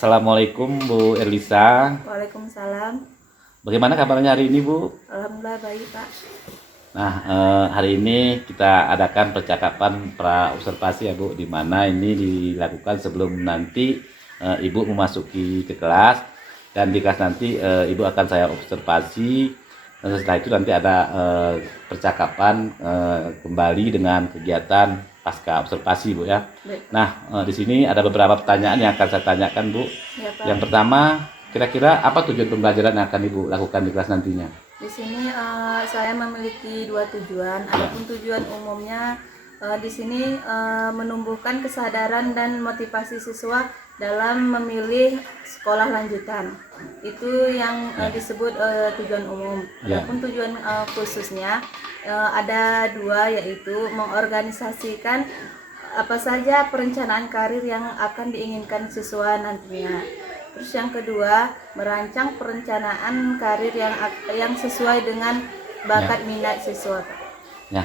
Assalamualaikum Bu Erlisa. Waalaikumsalam. Bagaimana kabarnya hari ini Bu? Alhamdulillah baik Pak. Nah, hari ini kita adakan percakapan pra observasi ya Bu, di mana ini dilakukan sebelum nanti Ibu memasuki ke kelas, dan di kelas nanti Ibu akan saya observasi. Dan setelah itu nanti ada percakapan kembali dengan kegiatan pasca observasi Bu ya. Baik. Nah, di sini ada beberapa pertanyaan yang akan saya tanyakan Bu. Ya, Pak. Yang pertama, kira-kira apa tujuan pembelajaran yang akan Ibu lakukan di kelas nantinya? Di sini saya memiliki dua tujuan. Adapun tujuan umumnya di sini menumbuhkan kesadaran dan motivasi siswa dalam memilih sekolah lanjutan. Itu yang disebut tujuan umum. Ya. Adapun tujuan khususnya ada dua, yaitu mengorganisasikan apa saja perencanaan karir yang akan diinginkan siswa nantinya. Terus yang kedua, merancang perencanaan karir yang sesuai dengan bakat minat siswa. Nah,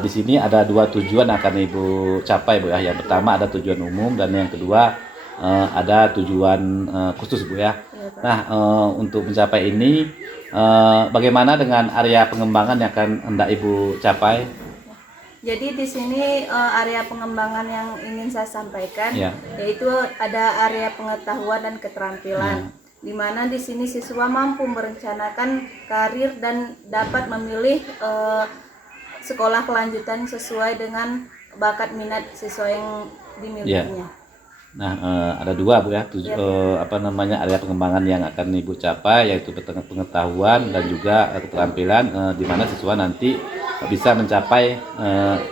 di sini ada dua tujuan akan Ibu capai Bu ya. Yang pertama ada tujuan umum, dan yang kedua ada tujuan khusus Bu ya. Ya, Pak. Nah, untuk mencapai ini bagaimana dengan area pengembangan yang akan hendak Ibu capai? Jadi di sini area pengembangan yang ingin saya sampaikan, Ya. yaitu ada area pengetahuan dan keterampilan, di mana di sini siswa mampu merencanakan karir dan dapat memilih sekolah kelanjutan sesuai dengan bakat minat siswa yang dimilikinya. Nah, ada dua Bu ya, area pengembangan yang akan Ibu capai, yaitu pengetahuan dan juga keterampilan, di mana siswa nanti bisa mencapai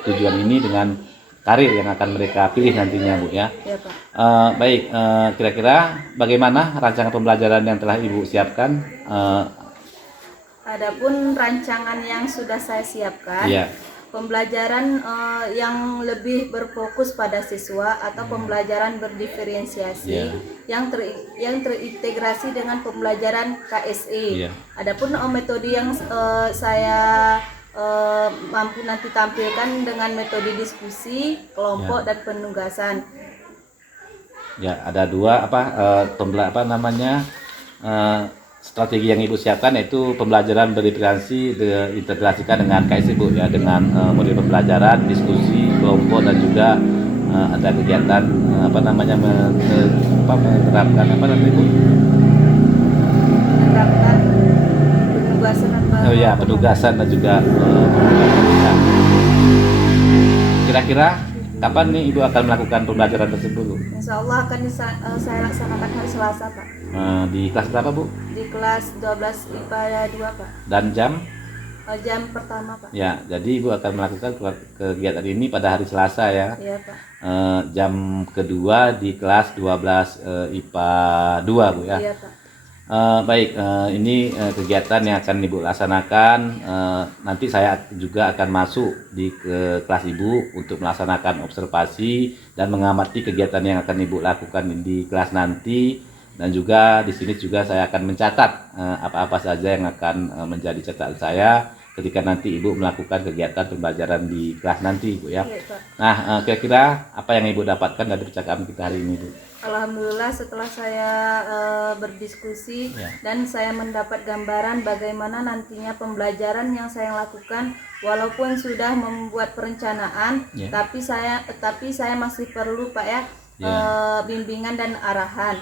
tujuan ini dengan karir yang akan mereka pilih nantinya Bu ya. Ya, Pak. Baik, kira-kira bagaimana rancangan pembelajaran yang telah Ibu siapkan? Adapun rancangan yang sudah saya siapkan, Ya. pembelajaran yang lebih berfokus pada siswa atau pembelajaran berdiferensiasi yang terintegrasi dengan pembelajaran KSE. Adapun metode yang saya mampu nanti tampilkan dengan metode diskusi, kelompok dan penugasan. Ya, ada dua strategi yang Ibu siapkan, yaitu pembelajaran berdiferensiasi diintegrasikan dengan KSE Bu ya, dengan model pembelajaran, diskusi, kelompok, dan juga ada kegiatan menerapkan Bu? Menerapkan penugasan penugasan dan juga kira-kira kapan nih Ibu akan melakukan pembelajaran tersebut Bu? Insya Allah akan saya laksanakan hari Selasa Pak. Di kelas berapa Bu? Di kelas 12 IPA 2 Pak. Dan jam? Jam pertama Pak. Ya, jadi Ibu akan melakukan kegiatan ini pada hari Selasa ya? Iya Pak. Jam kedua di kelas 12 IPA 2 Bu ya? Iya Pak. Baik, ini kegiatan yang akan Ibu laksanakan. Nanti saya juga akan masuk ke kelas Ibu untuk melaksanakan observasi dan mengamati kegiatan yang akan Ibu lakukan di kelas nanti. Dan juga di sini juga saya akan mencatat apa-apa saja yang akan menjadi catatan saya ketika nanti Ibu melakukan kegiatan pembelajaran di kelas nanti Bu ya. Iya, Pak. Nah, kira-kira apa yang Ibu dapatkan dari percakapan kita hari ini Bu? Alhamdulillah, setelah saya berdiskusi dan saya mendapat gambaran bagaimana nantinya pembelajaran yang saya lakukan, walaupun sudah membuat perencanaan, tapi saya masih perlu Pak ya, bimbingan dan arahan.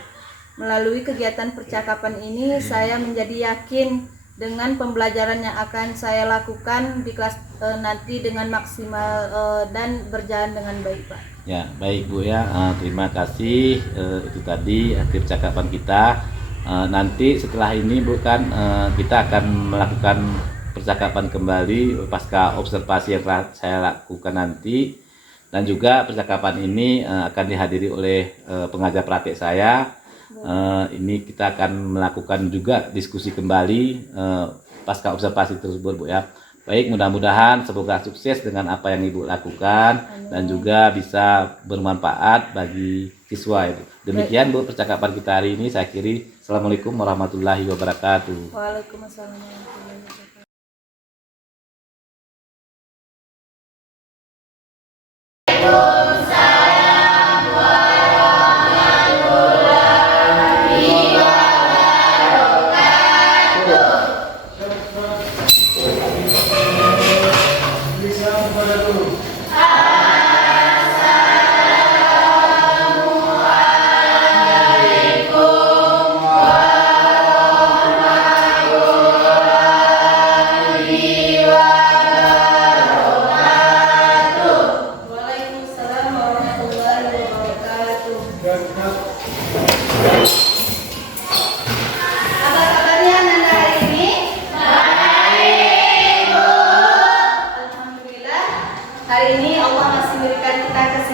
Melalui kegiatan percakapan ini saya menjadi yakin dengan pembelajaran yang akan saya lakukan di kelas nanti dengan maksimal dan berjalan dengan baik Pak. Ya, baik Bu ya, terima kasih. Itu tadi akhir percakapan kita. Nanti setelah ini Bu kan kita akan melakukan percakapan kembali pasca observasi yang telah saya lakukan nanti, dan juga percakapan ini akan dihadiri oleh pengajar praktek saya. Ini kita akan melakukan juga diskusi kembali pasca observasi tersebut Bu ya. Baik, mudah-mudahan semoga sukses dengan apa yang Ibu lakukan. Amin. Dan juga bisa bermanfaat bagi siswa. Demikian Bu percakapan kita hari ini. Saya akhiri. Assalamualaikum warahmatullahi wabarakatuh. Waalaikumsalam warahmatullahi wabarakatuh.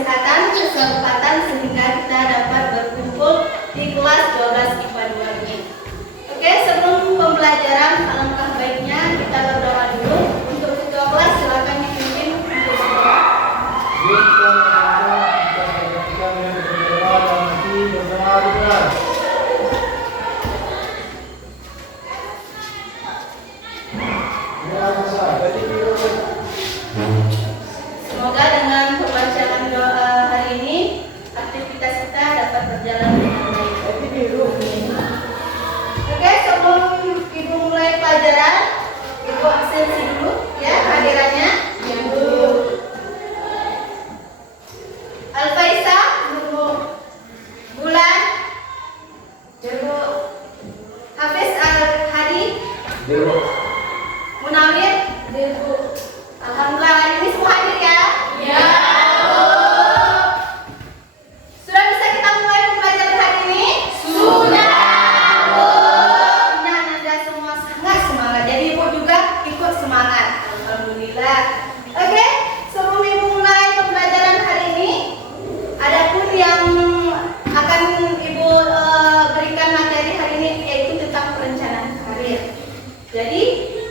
kesehatan, kesempatan sehingga kita dapat berkumpul di kelas 12 IPA 2 ini. Oke, sebelum pembelajaran alangkah baiknya kita berdoa dulu. Untuk ketua kelas silakan dipimpin untuk berdoa. Semoga dengan pembacaan doa hari ini aktivitas kita dapat berjalan dengan baik. Oke, sebelum Ibu mulai pelajaran, Ibu absensi dulu ya hadirannya. Ibu Alfaisa, Ibu Bulan, Ibu Hafiz Al-Hadi, Ibu. Munawir, Ibu. Alhamdulillah hari ini semua hadir ya. Ya. Sudah bisa kita mulai pembelajaran hari ini? Sudah. Nah, Anda semua sangat semangat. Jadi Ibu juga ikut semangat. Alhamdulillah. Oke, sebelum Ibu mulai pembelajaran hari ini, adapun yang akan Ibu berikan materi hari ini yaitu tentang perencanaan karir. Jadi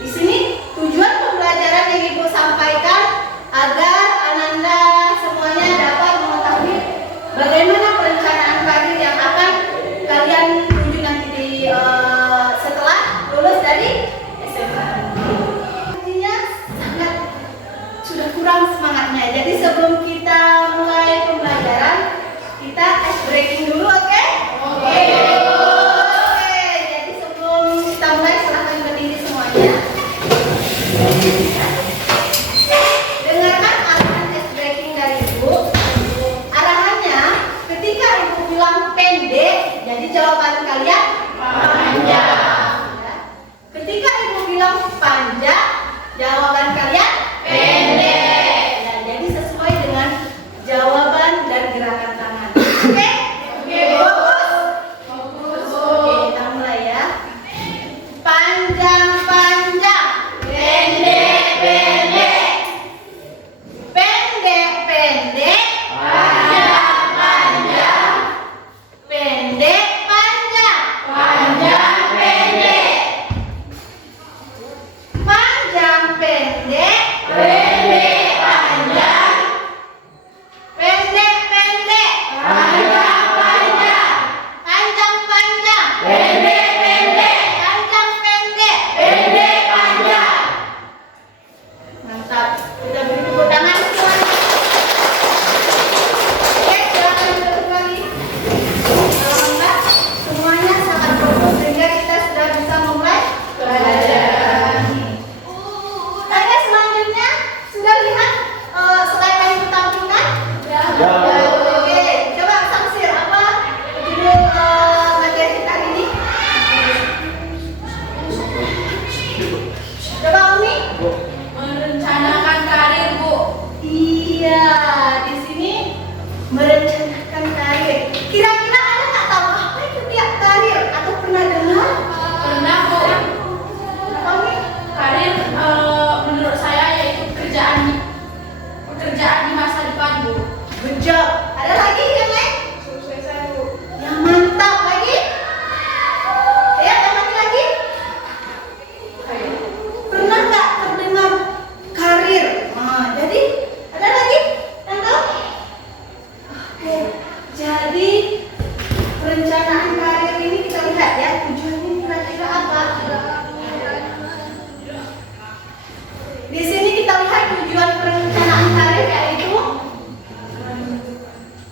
di sini tujuan pembelajaran yang Ibu sampaikan agar Ananda semuanya dapat mengetahui bagaimana perencanaan karir yang akan kalian tuju nanti di setelah lulus dari SMA. Artinya sangat sudah kurang semangatnya. Jadi sebelum kita mulai pembelajaran, kita ice breaking dulu, oke? Oke. Oke. Jadi sebelum kita mulai silahkan berdiri semuanya. Dengarkan arahan ice breaking dari Ibu. Arahannya ketika Ibu bilang pendek, jadi jawaban kalian panjang. Ya. Ketika Ibu bilang panjang, jawaban kalian pendek. Ya, jadi sesuai dengan jawaban dan gerakan tangan. Oke? Oke. Fokus. Oke, kita mulai ya. Panjang-panjang, pendek-pendek, pendek-pendek, panjang-panjang, pendek-panjang, panjang-pendek, panjang-pendek, pendek-panjang, pendek-pendek, panjang-panjang, panjang-panjang, pendek-pendek, panjang-pendek, pendek-panjang. Mantap. Kita beri tepuk tangan semuanya. Oke, silakan duduk kembali. Alhamdulillah, semuanya sangat fokus sehingga kita sudah bisa memulai pelajaran. Oke, selanjutnya sudah lihat slide yang ditampilkan? Ya. Oke, coba Samsir apa judul materi kita hari ini? Coba Umi. Merencanakan karir, Bu. Iya, di sini merencanakan karir. Kira-kira ada nggak tahu apa itu tiap karir atau pernah dengar? Pernah, Bu. Apa Umi? Karir menurut saya yaitu pekerjaan di masa depan, Bu. Good job. Ada lagi yang lain? Selesai Bu. Yang mantap lagi? Ya, ada lagi? Pernah nggak terdengar karir? Nah, jadi ada lagi yang tahu? Oke, jadi perencanaan karir ini kita lihat ya tujuannya kira-kira apa? Di sini kita lihat tujuan perencanaan karir yaitu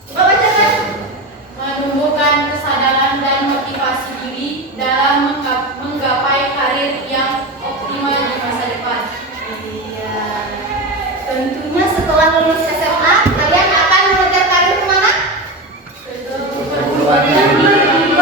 coba bacakan. Menumbuhkan kesadaran dan motivasi diri dalam menggapai karir yang optimal di masa depan. Iya. Tentunya setelah lulus SMA, kalian akan mengejar karir kemana? Perguruan tinggi.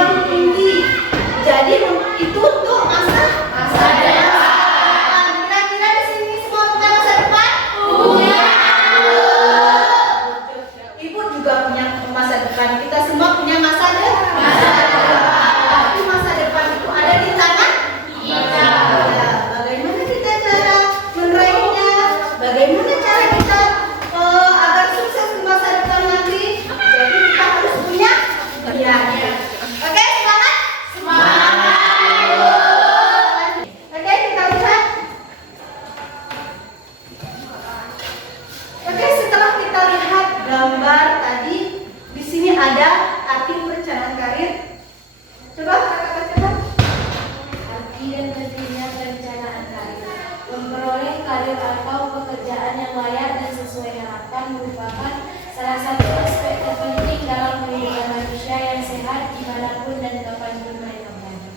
merupakan salah satu aspek terpenting dalam kehidupan manusia yang sehat dimanapun dan kapanpun mereka berada.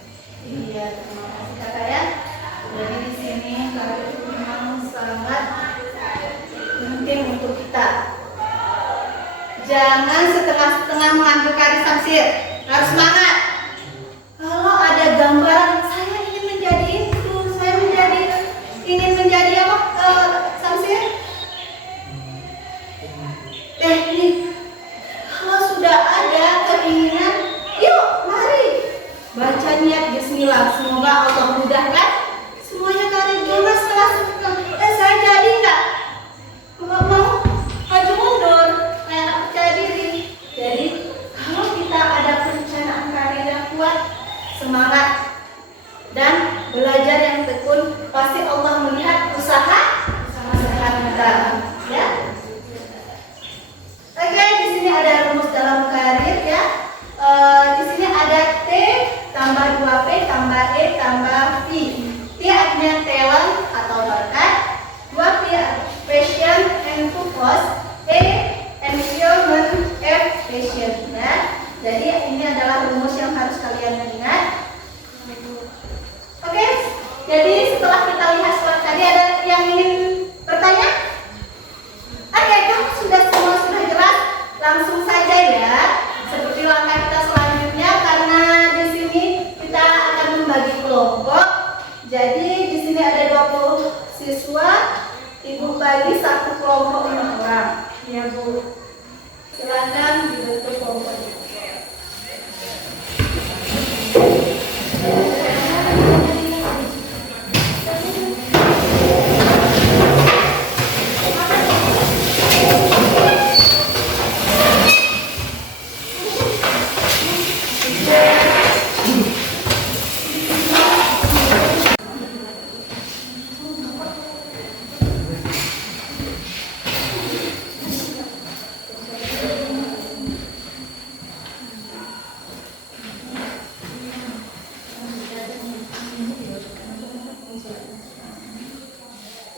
Iya, terima kasih kakak ya. Jadi di sini kakak itu memang sangat penting untuk kita. Jangan setengah-setengah mengambil karir samsir, harus semangat. Kalau ada gambaran saya ingin menjadi itu, saya ingin menjadi apa samsir? Teknik. Kalau sudah ada keinginan, yuk mari baca niat Bismillah. Semoga Allah mudahkan semuanya karir juga setelah saya jadi nggak mau maju mundur, saya nggak percaya diri. Jadi kalau kita ada perencanaan karir yang kuat, semangat dan belajar yang tekun, pasti Allah melihat usaha kita, ya. Oke, di sini ada rumus dalam karir ya. Di sini ada T tambah 2P tambah E tambah V. T artinya talent atau bakat, 2P passion and purpose, E environment, F passion ya. Jadi ini adalah rumus yang harus kalian ingat. Oke, jadi setelah kita lihat surat tadi, ada yang ingin bertanya? Oke, kamu sudah jelas, langsung saja ya. Seperti langkah kita selanjutnya, karena di sini kita akan membagi kelompok. Jadi di sini ada 20 siswa, Ibu bagi satu kelompok 5 orang. Ya Bu, silakan dibentuk kelompoknya.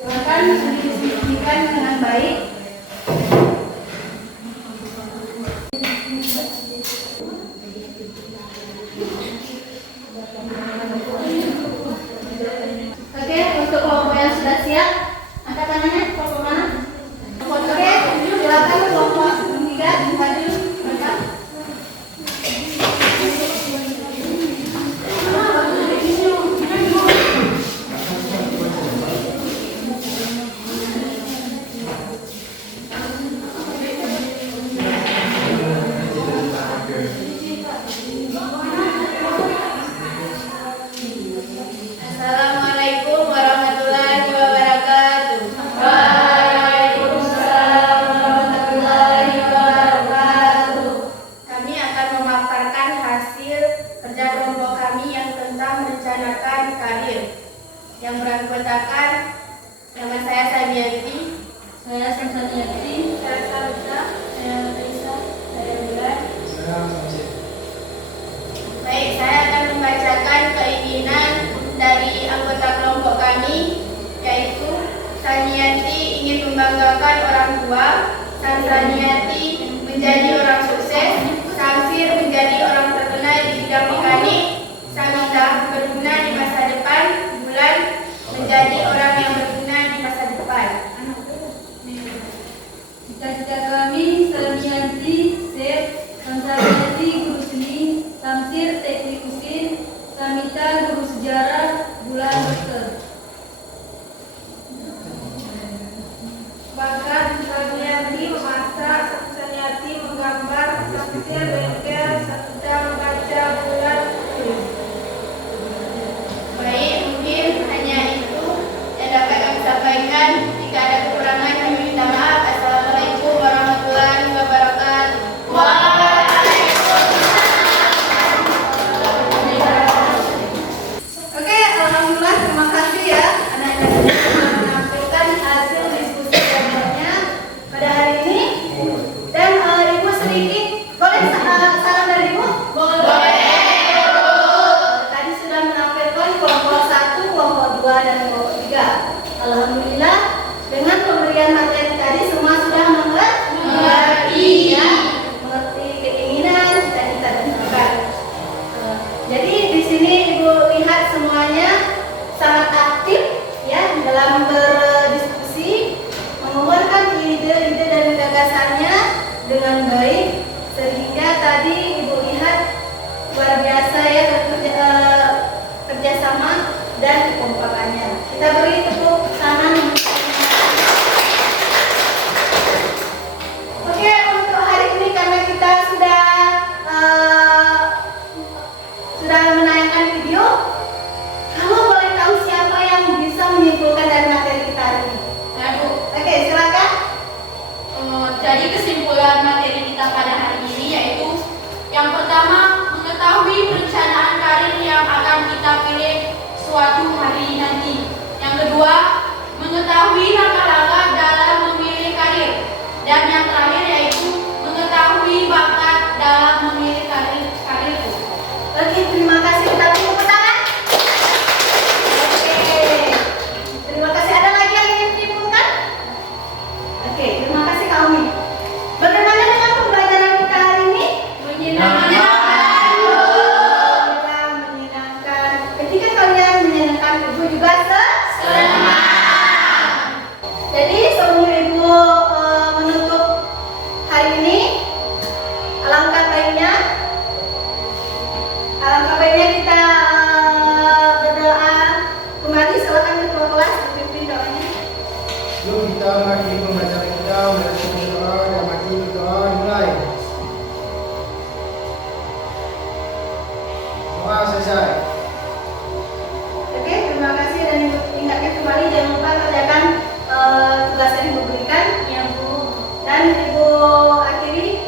Silakan didiskusikan dengan baik. Oke, untuk kelompok yang sudah siap, angkat tangannya. Kelompok mana? Oke, silakan kelompok 3 maju. Assalamualaikum warahmatullahi wabarakatuh. Waalaikumsalam warahmatullahi wabarakatuh. Kami akan memaparkan hasil kerja kelompok kami yang tentang merencanakan karir. Yang beranggotakan nama saya Samiati, saya Samiati, saya Salsa, saya Lisa, saya Bulan. Baik, saya akan membacakan keinginan dari anggota kelompok kami, yaitu Saniati ingin membanggakan orang tua, Saniati menjadi orang sukses, Samsir menjadi orang terkenal di bidang mekanik, Samita berguna di masa depan, Bulan menjadi orang yang berguna di masa depan. Cita-cita kami, Saniati chef, Saniati guru seni, Samsir teknik mesin, Samita guru sejarah, Bulan dokter. Bakat Saniati memasak, Saniati menggambar. dengan baik, sehingga tadi Ibu lihat luar biasa ya kerjasama dan kekompakannya. Kita beri tepuk tangan. Oke, untuk hari ini karena kita sudah menayangkan video, kamu boleh tahu siapa yang bisa menyimpulkan dari materi kita hari ini? Saya, Bu. Oke, silakan. Jadi kesimpulan materi kita pada hari ini yaitu yang pertama, mengetahui perencanaan karir yang akan kita pilih suatu hari nanti. Yang kedua, mengetahui langkah-langkah dalam memilih karir. Dan yang terakhir yaitu mengetahui bakat dalam memilih karir. Oke, terima kasih. Kita tepuk tangan. Oke, terima kasih. Ada lagi yang ingin menyimpulkan? Oke, terima kasih Kak Umi. Bagaimana dengan pembelajaran kita hari ini? Menyenangkan. Menyenangkan. Ketika kalian menyenangkan, Ibu juga senang. Jadi sebelum Ibu menutup hari ini, alangkah baiknya kita berdoa kembali. Silakan ketua kelas pimpin doanya. Yuk kita mari pembelajaran kita melakukan doa dan mari doa dimulai. Doa selesai. Oke, terima kasih dan ingatkan kembali jangan lupa kerjakan tugas yang Ibu berikan. Ya, Bu. Dan Ibu akhiri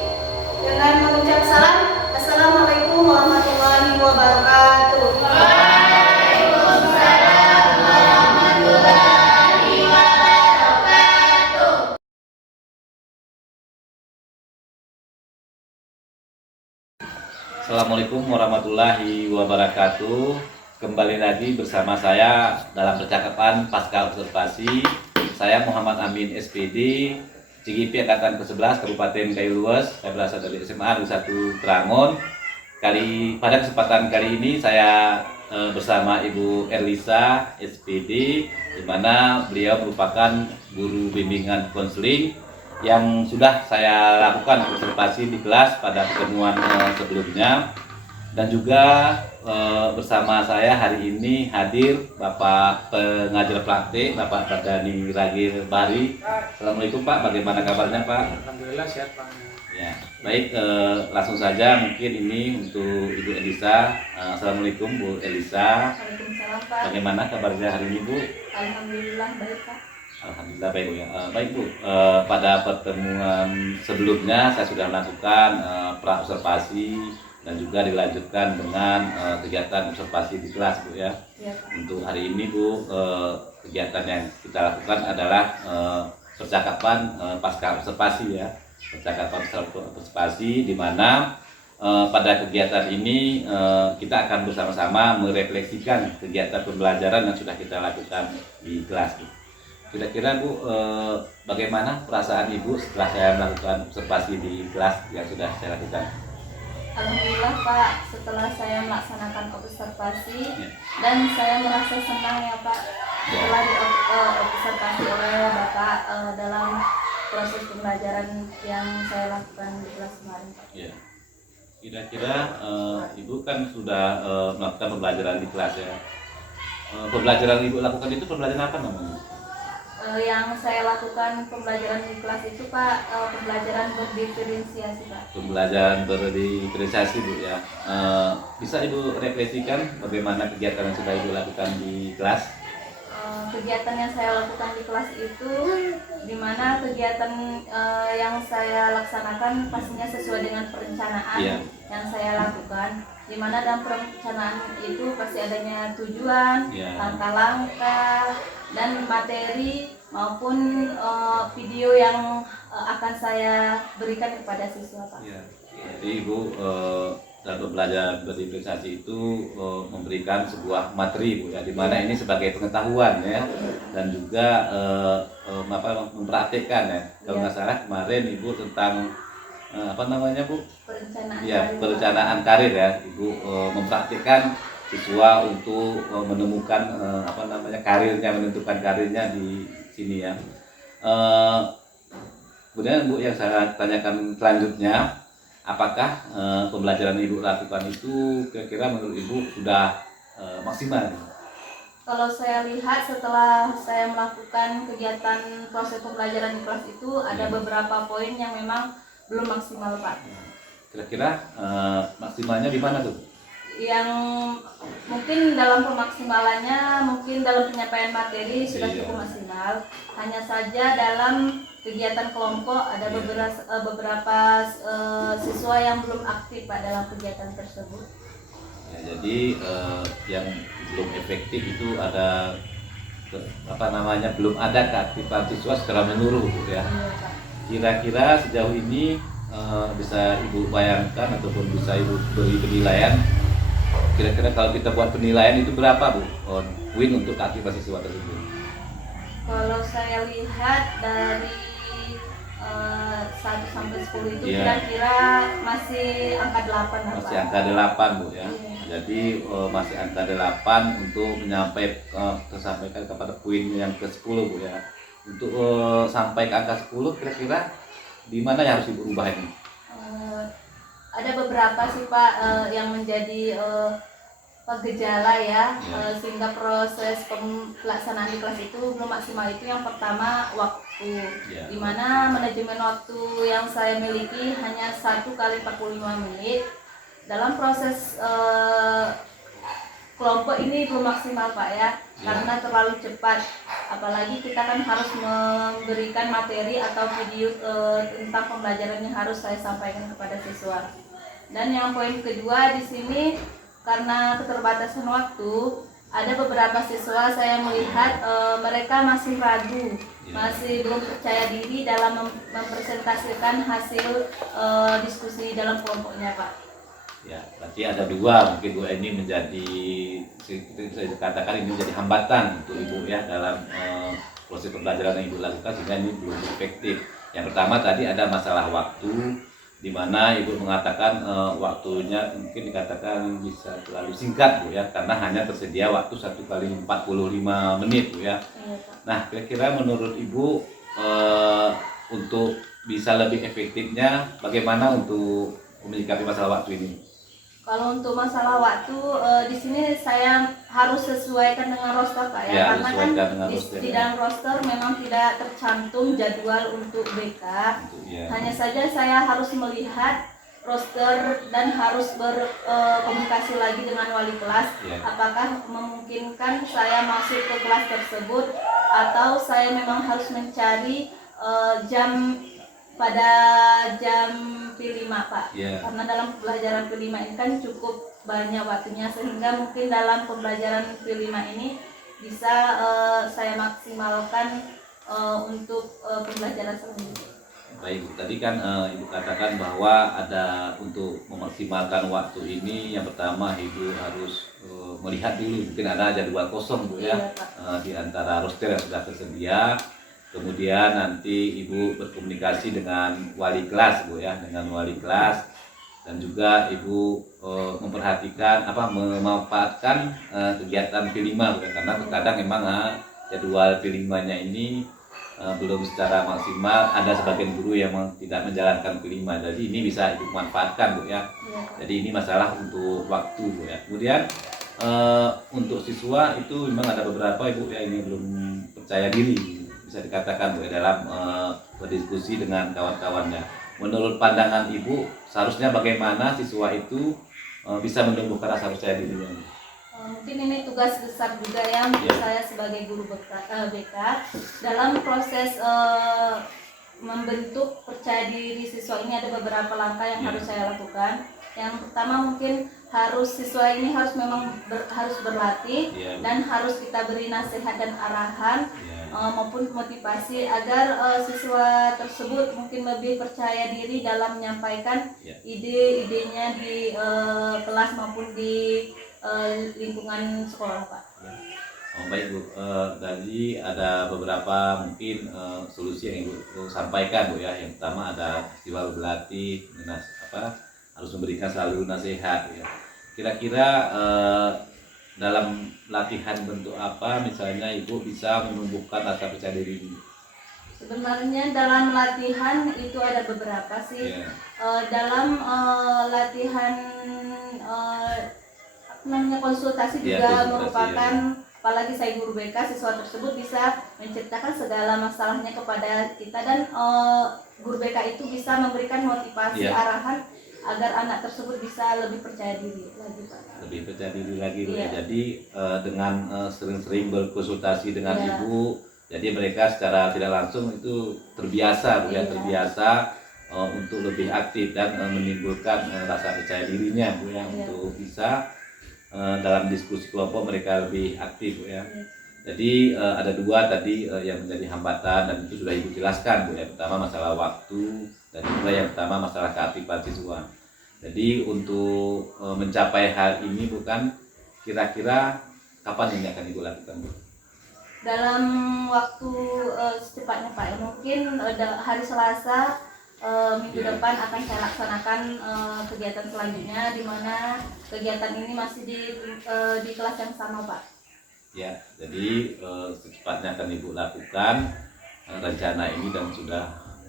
dengan mengucap salam. Assalamualaikum warahmatullahi wabarakatuh. Waalaikumsalam warahmatullahi wabarakatuh. Assalamualaikum warahmatullahi wabarakatuh. Kembali lagi bersama saya dalam percakapan pasca observasi. Saya Muhammad Amin SPD, CGP Angkatan ke-11 Kabupaten Kayu Luas. Saya berasal dari SMA Negeri 1 Trangon. Pada kesempatan kali ini saya bersama Ibu Erlisa SPD, di mana beliau merupakan guru bimbingan konseling yang sudah saya lakukan observasi di kelas pada pertemuan sebelumnya. Dan juga bersama saya hari ini hadir Bapak pengajar praktik, Bapak Pardani Ragil Bari. Assalamualaikum Pak, bagaimana kabarnya Pak? Alhamdulillah sehat Pak. Ya, baik, langsung saja mungkin ini untuk Ibu Elisa. Assalamualaikum Bu Elisa. Waalaikumsalam Pak. Bagaimana kabarnya hari ini Bu? Alhamdulillah baik Pak. Alhamdulillah baik Bu ya. Baik Bu, pada pertemuan sebelumnya saya sudah melakukan pra-observasi dan juga dilanjutkan dengan kegiatan observasi di kelas Bu ya. Iya Pak. Untuk hari ini Bu, kegiatan yang kita lakukan adalah percakapan pasca observasi ya. Percakapan observasi di mana pada kegiatan ini kita akan bersama-sama merefleksikan kegiatan pembelajaran yang sudah kita lakukan di kelas Bu. Kira-kira Bu, bagaimana perasaan Ibu setelah saya melakukan observasi di kelas yang sudah saya lakukan? Alhamdulillah Pak, setelah saya melaksanakan observasi dan saya merasa senang ya Pak setelah diobservasi oleh Bapak dalam proses pembelajaran yang saya lakukan di kelas kemarin Pak. Ya. Kira-kira Ibu kan sudah melakukan pembelajaran di kelas ya. Pembelajaran Ibu lakukan itu pembelajaran apa namanya? Yang saya lakukan pembelajaran di kelas itu Pak, pembelajaran berdiferensiasi Pak. Pembelajaran berdiferensiasi Bu ya. Bisa Ibu refleksikan bagaimana kegiatan yang sudah Ibu lakukan di kelas? Kegiatan yang saya lakukan di kelas itu, di mana kegiatan yang saya laksanakan pastinya sesuai dengan perencanaan yang saya lakukan. Di mana dalam perencanaan itu pasti adanya tujuan, langkah-langkah, dan materi maupun video yang akan saya berikan kepada siswa Pak. Ya. Jadi Ibu dalam pembelajaran berdiferensiasi itu memberikan sebuah materi Bu ya, di mana ini sebagai pengetahuan ya, dan juga mempraktikkan ya. Kalau nggak salah kemarin Ibu tentang apa namanya Bu? Perencanaan. Ya, karir, perencanaan karir ya. Ibu mempraktikkan siswa untuk menemukan apa namanya karirnya, menentukan karirnya di sini ya. Kemudian Bu, yang saya tanyakan selanjutnya, apakah pembelajaran Ibu lakukan itu kira-kira menurut Ibu sudah maksimal? Kalau saya lihat setelah saya melakukan kegiatan proses pembelajaran di kelas itu ada beberapa poin yang memang belum maksimal Pak. Kira-kira maksimalnya di mana tuh? Yang mungkin dalam pemaksimalannya mungkin dalam penyampaian materi sudah Iya. cukup maksimal. Hanya saja dalam kegiatan kelompok ada beberapa siswa yang belum aktif Pak dalam kegiatan tersebut. Ya, jadi yang belum efektif itu ada belum ada keaktifan siswa secara menyeluruh Bu, ya. Iya, Pak. Kira-kira sejauh ini bisa Ibu bayangkan ataupun bisa Ibu beri penilaian, kira-kira kalau kita buat penilaian itu berapa Bu poin untuk keaktifan siswa tersebut? Kalau saya lihat dari 1 sampai 10 itu Iya. kira-kira masih angka 8 lah, Masih Pak. angka 8 Bu, ya. Iya. Jadi masih angka 8 untuk tersampaikan kepada poin yang ke-10 Bu, ya. Untuk sampai ke angka 10 kira-kira di mana yang harus Ibu ubah ini? Ada beberapa sih Pak yang menjadi gejala ya, Ya. sehingga proses pelaksanaan di kelas itu belum maksimal. Itu yang pertama waktu, Ya. dimana manajemen waktu yang saya miliki hanya 1 kali 45 menit. Dalam proses kelompok ini belum maksimal Pak ya, karena terlalu cepat. Apalagi kita kan harus memberikan materi atau video tentang pembelajaran yang harus saya sampaikan kepada siswa. Dan yang poin kedua di sini, karena keterbatasan waktu, ada beberapa siswa saya melihat mereka masih ragu, masih belum percaya diri dalam mempresentasikan hasil diskusi dalam kelompoknya Pak. Ya, berarti ada mungkin dua ini menjadi, bisa dikatakan ini menjadi hambatan untuk Ibu ya dalam proses pembelajaran yang Ibu lakukan, sehingga ini belum efektif. Yang pertama tadi ada masalah waktu, di mana Ibu mengatakan waktunya mungkin dikatakan bisa terlalu singkat Bu ya, karena hanya tersedia waktu 1 kali 45 menit Bu ya. Iya, Pak. Nah, kira-kira menurut Ibu untuk bisa lebih efektifnya bagaimana untuk menyikapi masalah waktu ini? Kalau untuk masalah waktu di sini saya harus sesuaikan dengan roster Pak ya, Ya, karena kan sesuaikan dengan roster, di ya. dalam roster memang tidak tercantum jadwal untuk BK. Ya. Hanya saja saya harus melihat roster dan harus berkomunikasi lagi dengan wali kelas, Ya. apakah memungkinkan saya masuk ke kelas tersebut atau saya memang harus mencari jam pada jam P5 Pak. Ya. Karena dalam pembelajaran P5 ini kan cukup banyak waktunya, sehingga mungkin dalam pembelajaran P5 ini bisa saya maksimalkan untuk pembelajaran selanjutnya. Baik, Bu. Tadi kan Ibu katakan bahwa ada untuk memaksimalkan waktu ini, yang pertama Ibu harus melihat dulu mungkin ada jadwal kosong Bu ya, Iya, Pak. di antara roster yang sudah tersedia. Kemudian nanti Ibu berkomunikasi dengan wali kelas Bu ya, dengan wali kelas, dan juga Ibu memanfaatkan kegiatan P5 Bu ya, karena terkadang memang jadwal P5-nya ini belum secara maksimal, ada sebagian guru yang tidak menjalankan P5, jadi ini bisa Ibu manfaatkan Bu ya. Iya, Pak. Jadi ini masalah untuk waktu Bu ya. Kemudian untuk siswa itu memang ada beberapa Ibu ya ini belum percaya diri, bisa dikatakan Bu ya, dalam berdiskusi dengan kawan-kawannya. Menurut pandangan Ibu, seharusnya bagaimana siswa itu bisa menumbuhkan rasa percaya dirinya? Mungkin ini tugas besar juga ya untuk saya sebagai guru BK dalam proses membentuk percaya diri siswa ini. Ada beberapa langkah yang harus saya lakukan. Yang pertama mungkin siswa ini harus memang harus berlatih dan harus kita beri nasihat dan arahan maupun motivasi agar siswa tersebut mungkin lebih percaya diri dalam menyampaikan ide-idenya di kelas maupun di lingkungan sekolah Pak. Oh, baik Bu, tadi ada beberapa mungkin solusi yang Ibu sampaikan Bu ya. Yang pertama ada siswa berlatih, harus memberikan selalu nasihat ya. Kira-kira dalam latihan bentuk apa misalnya Ibu bisa menumbuhkan rasa percaya diri ini? Sebenarnya dalam latihan itu ada beberapa sih. Iya. Dalam latihan apa namanya konsultasi Iya, juga konsultasi, merupakan, apalagi saya guru BK, siswa tersebut bisa menceritakan segala masalahnya kepada kita, dan guru BK itu bisa memberikan motivasi, Iya. arahan agar anak tersebut bisa lebih percaya diri lagi, Pak. Lebih percaya diri lagi Bu, ya. Iya. Jadi dengan sering-sering berkonsultasi dengan Iya. Ibu, jadi mereka secara tidak langsung itu terbiasa Bu, ya, Iya. terbiasa untuk lebih aktif dan menimbulkan rasa percaya dirinya Bu, ya, Iya. untuk bisa dalam diskusi kelompok mereka lebih aktif Bu, ya. Iya. Jadi ada dua tadi yang menjadi hambatan, dan itu sudah Ibu jelaskan Bu, ya. Pertama masalah waktu, dan juga yang pertama masalah keaktifan siswa. Jadi untuk mencapai hal ini bukan, kira-kira kapan ini akan Ibu lakukan Bu? Dalam waktu secepatnya Pak, mungkin hari Selasa minggu Iya. depan akan saya laksanakan kegiatan selanjutnya, di mana kegiatan ini masih di kelas yang sama Pak. Ya, jadi secepatnya akan Ibu lakukan rencana ini, dan sudah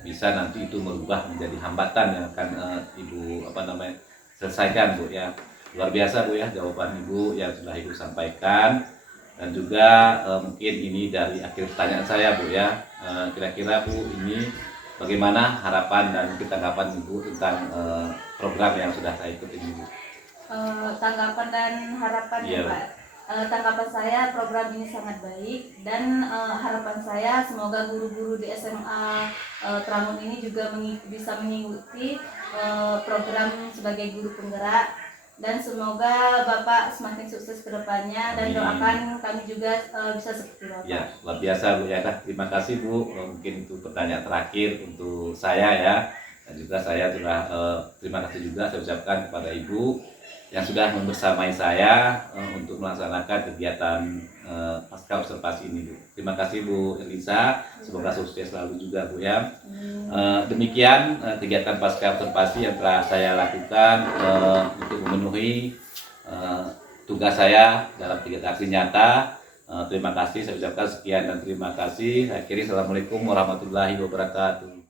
bisa nanti itu merubah menjadi hambatan yang akan Ibu selesaikan Bu, ya. Luar biasa Bu, ya, jawaban Ibu yang sudah Ibu sampaikan, dan juga mungkin ini dari akhir pertanyaan saya Bu, ya. Kira-kira Bu, ini bagaimana harapan dan tanggapan Ibu tentang program yang sudah saya ikuti ini Bu? Tanggapan dan harapan Iya, ya Pak. Tanggapan saya, program ini sangat baik, dan harapan saya semoga guru-guru di SMA Tramun ini juga bisa mengikuti program sebagai guru penggerak, dan semoga Bapak semakin sukses ke depannya, dan Amin. doakan kami juga bisa seperti Bapak. Ya, luar biasa Bu, ya. Terima kasih Bu. Mungkin itu pertanyaan terakhir untuk saya, ya. Dan juga saya sudah terima kasih juga saya ucapkan kepada Ibu yang sudah membersamai saya untuk melaksanakan kegiatan pasca observasi ini Bu. Terima kasih Bu Elisa, semoga sukses selalu juga Bu, ya. Demikian kegiatan pasca observasi yang telah saya lakukan untuk memenuhi tugas saya dalam kegiatan aksi nyata. Terima kasih, saya ucapkan sekian dan terima kasih. Akhirnya, assalamualaikum warahmatullahi wabarakatuh.